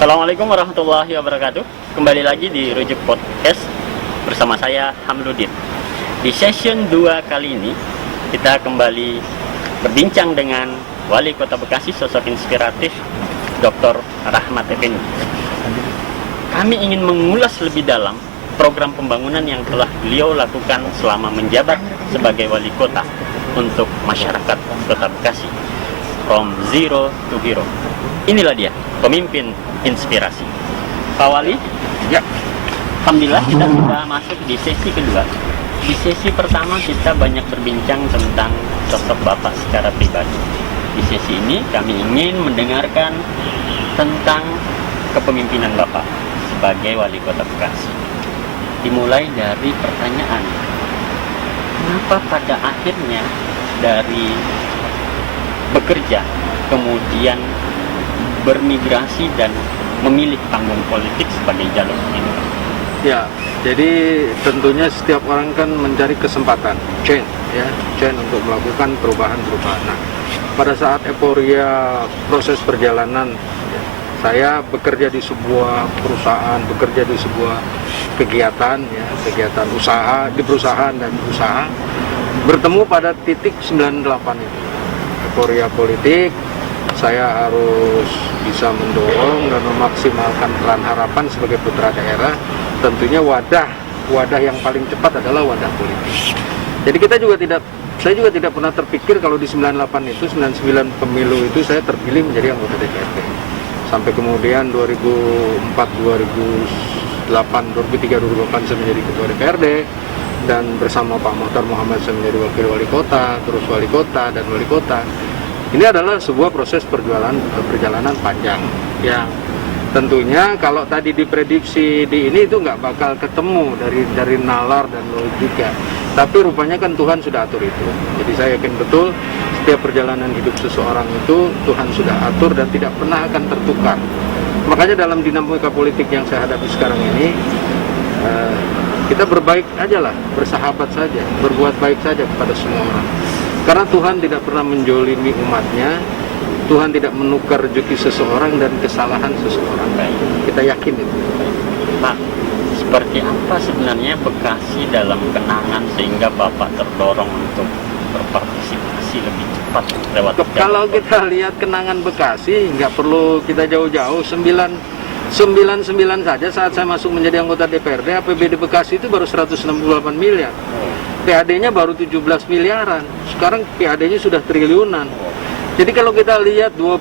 Assalamualaikum warahmatullahi wabarakatuh. Kembali lagi di Rujuk Podcast bersama saya Hamluddin. Di session 2 kali ini kita kembali berbincang dengan Wali Kota Bekasi, sosok inspiratif Dr. Rahmat Effendi. Kami ingin mengulas lebih dalam program pembangunan yang telah beliau lakukan selama menjabat sebagai wali kota untuk masyarakat Kota Bekasi. From zero to hero. Inilah dia, pemimpin inspirasi. Pak Wali, Ya, alhamdulillah kita sudah masuk di sesi kedua. Di sesi pertama kita banyak berbincang tentang sosok Bapak secara pribadi. Di sesi ini kami ingin mendengarkan tentang kepemimpinan Bapak sebagai wali kota Bekasi. Dimulai dari pertanyaan, kenapa pada akhirnya dari bekerja kemudian bermigrasi dan memilih panggung politik sebagai jalur ini? ya. Jadi tentunya setiap orang kan mencari kesempatan, change untuk melakukan perubahan-perubahan. Nah, pada saat euforia proses perjalanan, saya bekerja di sebuah perusahaan, bekerja di sebuah kegiatan, kegiatan usaha, di perusahaan dan usaha, bertemu pada titik 98 itu. Euforia politik, saya harus bisa mendorong dan memaksimalkan peran harapan sebagai putra daerah. Tentunya wadah yang paling cepat adalah wadah politik. Jadi saya juga tidak pernah terpikir kalau di 98 itu, 99 pemilu itu saya terpilih menjadi anggota DPRD. Sampai kemudian 2004, 2008, 2003, 2008 saya menjadi ketua DPRD, dan bersama Pak Mohtar Muhammad saya menjadi wakil wali kota, terus wali kota dan wali kota. Ini adalah sebuah proses perjalanan panjang yang tentunya kalau tadi diprediksi di ini itu nggak bakal ketemu dari nalar dan logika. Tapi rupanya kan Tuhan sudah atur itu. Jadi saya yakin betul setiap perjalanan hidup seseorang itu Tuhan sudah atur dan tidak pernah akan tertukar. Makanya dalam dinamika politik yang saya hadapi sekarang ini, kita berbaik aja lah, bersahabat saja, berbuat baik saja kepada semua orang. Karena Tuhan tidak pernah menjolimi umatnya, Tuhan tidak menukar rezeki seseorang dan kesalahan seseorang. Kita yakin itu. Pak, seperti apa sebenarnya Bekasi dalam kenangan sehingga Bapak terdorong untuk berpartisipasi lebih cepat lewat Kalau kita lihat kenangan Bekasi, nggak perlu kita jauh-jauh, 99 saja saat saya masuk menjadi anggota DPRD, APBD Bekasi itu baru 168 miliar. PAD-nya baru 17 miliaran. Sekarang PAD-nya sudah triliunan. Jadi kalau kita lihat 2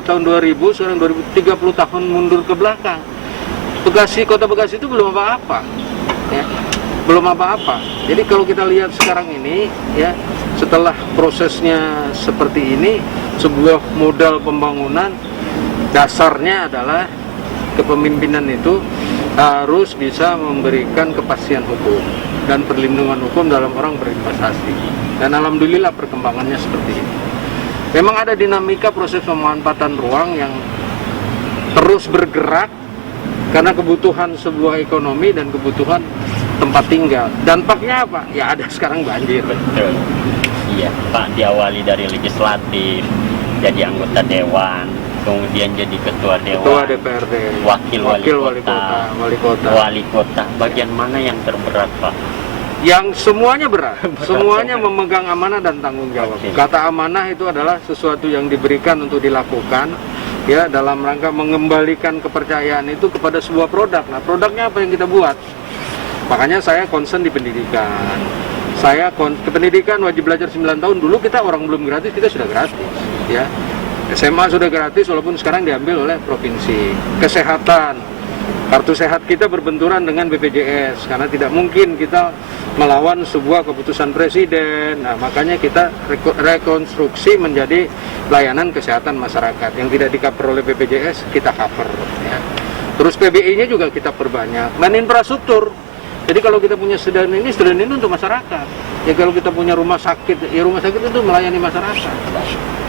tahun 2000, sekarang 2030 tahun mundur ke belakang, Kota Bekasi itu belum apa-apa. Ya, belum apa-apa. Jadi kalau kita lihat sekarang ini, ya, setelah prosesnya seperti ini, sebuah modal pembangunan dasarnya adalah kepemimpinan itu harus bisa memberikan kepastian hukum dan perlindungan hukum dalam orang berinvestasi. Dan alhamdulillah perkembangannya seperti ini. Memang ada dinamika proses pemanfaatan ruang yang terus bergerak karena kebutuhan sebuah ekonomi dan kebutuhan tempat tinggal. Dampaknya apa? Ya ada sekarang banjir. Betul. Iya, Pak, diawali dari legislatif, jadi anggota dewan, kemudian jadi ketua dewan, DPRD, wakil wali kota. Wali kota. Bagian mana yang terberat, Pak? Yang semuanya berat, semuanya memegang amanah dan tanggung jawab. Okay. Kata amanah itu adalah sesuatu yang diberikan untuk dilakukan, ya, dalam rangka mengembalikan kepercayaan itu kepada sebuah produk. Nah, produknya apa yang kita buat? Makanya saya concern di pendidikan. Pendidikan wajib belajar 9 tahun. Dulu kita orang belum gratis, kita sudah gratis, ya. SMA sudah gratis walaupun sekarang diambil oleh provinsi. Kesehatan, kartu sehat kita berbenturan dengan BPJS karena tidak mungkin kita melawan sebuah keputusan presiden. Nah, makanya kita rekonstruksi menjadi layanan kesehatan masyarakat yang tidak di-cover oleh BPJS, kita cover, ya. Terus PBI-nya juga kita perbanyak. Dan infrastruktur. Jadi kalau kita punya stadion ini untuk masyarakat. Ya kalau kita punya rumah sakit, ya rumah sakit itu melayani masyarakat.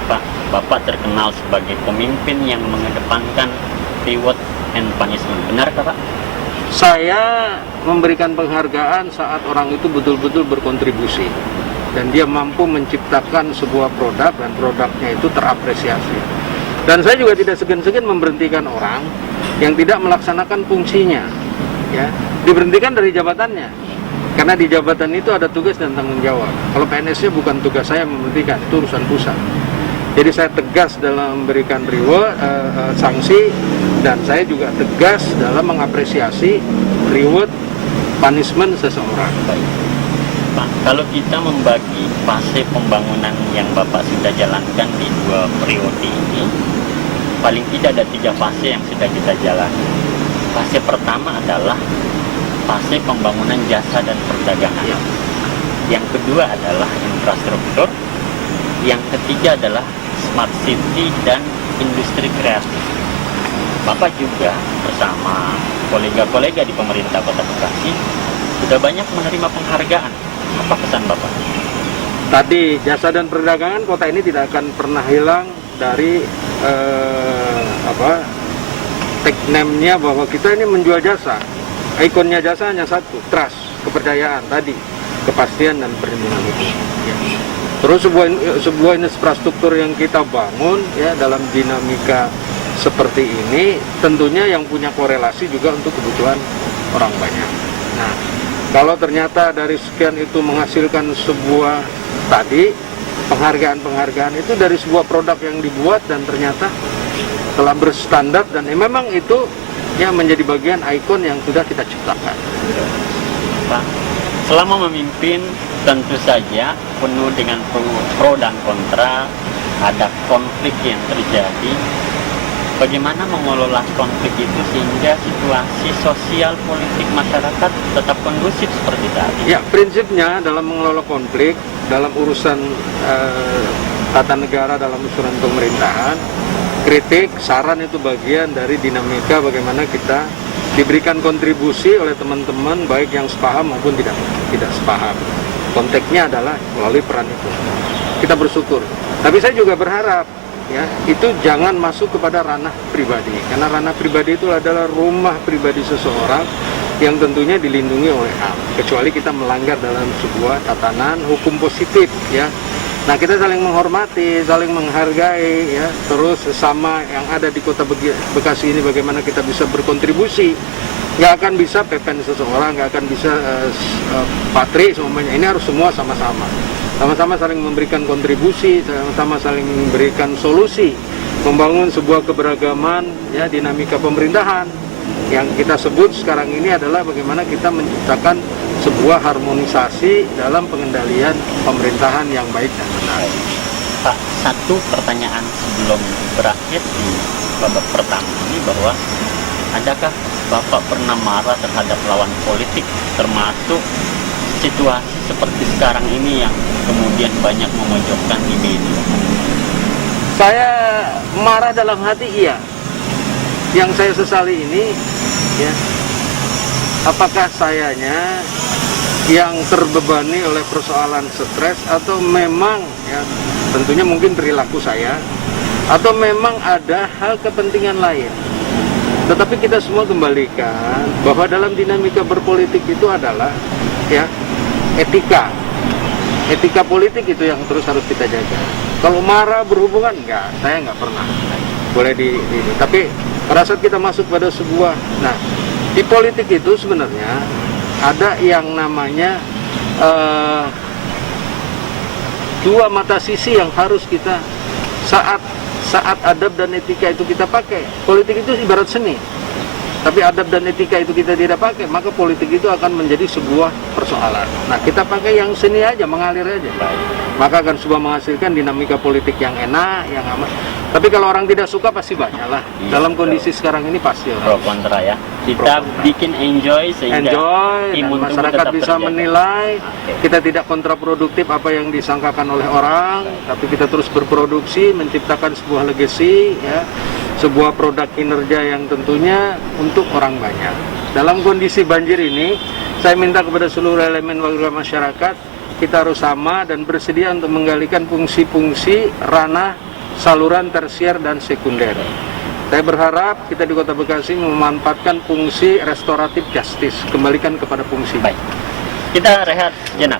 Pak, Bapak terkenal sebagai pemimpin yang mengedepankan reward and punishment. Benarkah, Pak? Saya memberikan penghargaan saat orang itu betul-betul berkontribusi dan dia mampu menciptakan sebuah produk dan produknya itu terapresiasi. Dan saya juga tidak segan-segan memberhentikan orang yang tidak melaksanakan fungsinya, ya, diberhentikan dari jabatannya. Karena di jabatan itu ada tugas dan tanggung jawab. Kalau PNS-nya bukan tugas saya memberhentikan, itu urusan pusat. Jadi saya tegas dalam memberikan reward, sanksi, dan saya juga tegas dalam mengapresiasi reward punishment seseorang. Baik. Pak, kalau kita membagi fase pembangunan yang Bapak sudah jalankan di 2 periode ini, paling tidak ada 3 fase yang sudah kita jalani. Fase pertama adalah fase pembangunan jasa dan perdagangan. Ya. Yang kedua adalah infrastruktur. Yang ketiga adalah smart city dan industri kreatif. Bapak juga bersama kolega-kolega di pemerintah Kota Bekasi sudah banyak menerima penghargaan. Apa pesan Bapak? Tadi jasa dan perdagangan kota ini tidak akan pernah hilang dari tag name-nya bahwa kita ini menjual jasa. Ikonnya jasa hanya satu, trust, kepercayaan tadi, kepastian dan perlindungan hukum. Ya. Terus sebuah infrastruktur yang kita bangun ya dalam dinamika seperti ini tentunya yang punya korelasi juga untuk kebutuhan orang banyak. Nah, kalau ternyata dari sekian itu menghasilkan sebuah tadi penghargaan-penghargaan itu dari sebuah produk yang dibuat dan ternyata telah berstandar dan memang itu ya menjadi bagian ikon yang sudah kita ciptakan. Pak, selama memimpin tentu saja penuh dengan pro dan kontra, ada konflik yang terjadi. Bagaimana mengelola konflik itu sehingga situasi sosial politik masyarakat tetap kondusif seperti tadi? Ya, prinsipnya dalam mengelola konflik, dalam urusan tata negara, dalam urusan pemerintahan, kritik, saran itu bagian dari dinamika bagaimana kita diberikan kontribusi oleh teman-teman baik yang sepaham maupun tidak sepaham. Konteksnya adalah melalui peran itu. Kita bersyukur. Tapi saya juga berharap ya, itu jangan masuk kepada ranah pribadi. Karena ranah pribadi itu adalah rumah pribadi seseorang yang tentunya dilindungi oleh HAM. Kecuali kita melanggar dalam sebuah tatanan hukum positif ya. Nah, kita saling menghormati, saling menghargai ya. Terus sama yang ada di Kota Bekasi ini bagaimana kita bisa berkontribusi. Nggak akan bisa pepen seseorang, nggak akan bisa patri semuanya. Ini harus semua sama-sama. Sama-sama saling memberikan kontribusi, sama-sama saling memberikan solusi, membangun sebuah keberagaman ya dinamika pemerintahan. Yang kita sebut sekarang ini adalah bagaimana kita menciptakan sebuah harmonisasi dalam pengendalian pemerintahan yang baik dan benar. Pak, satu pertanyaan sebelum berakhir di babak pertama ini bahwa adakah Bapak pernah marah terhadap lawan politik termasuk situasi seperti sekarang ini yang kemudian banyak memojokkan di media? Saya marah dalam hati, iya. Yang saya sesali ini, ya, apakah sayanya yang terbebani oleh persoalan stres atau memang, ya, tentunya mungkin perilaku saya, atau memang ada hal kepentingan lain. Tetapi kita semua kembalikan bahwa dalam dinamika berpolitik itu adalah, ya, etika politik itu yang terus harus kita jaga. Kalau marah berhubungan, enggak, saya nggak pernah. Boleh tapi pada saat kita masuk pada sebuah, nah di politik itu sebenarnya ada yang namanya dua mata sisi yang harus kita saat adab dan etika itu kita pakai. Politik itu ibarat seni. Tapi adab dan etika itu kita tidak pakai, maka politik itu akan menjadi sebuah persoalan. Nah, kita pakai yang seni aja, mengalir aja. Maka akan sebuah menghasilkan dinamika politik yang enak, yang aman. Tapi kalau orang tidak suka pasti banyak lah. Iya, dalam kondisi sekarang ini pasti orang. Pro kontra ya. Kita bikin enjoy sehingga dan masyarakat bisa terjaga. menilai. Kita tidak kontraproduktif apa yang disangkakan oleh orang, tapi kita terus berproduksi, menciptakan sebuah legacy, ya, sebuah produk kinerja yang tentunya untuk orang banyak. Dalam kondisi banjir ini, saya minta kepada seluruh elemen warga masyarakat, kita harus sama dan bersedia untuk menggalikan fungsi-fungsi ranah saluran tersier dan sekunder. Saya berharap kita di Kota Bekasi memanfaatkan fungsi restoratif justice, kembalikan kepada fungsi. Baik, kita rehat sejenak.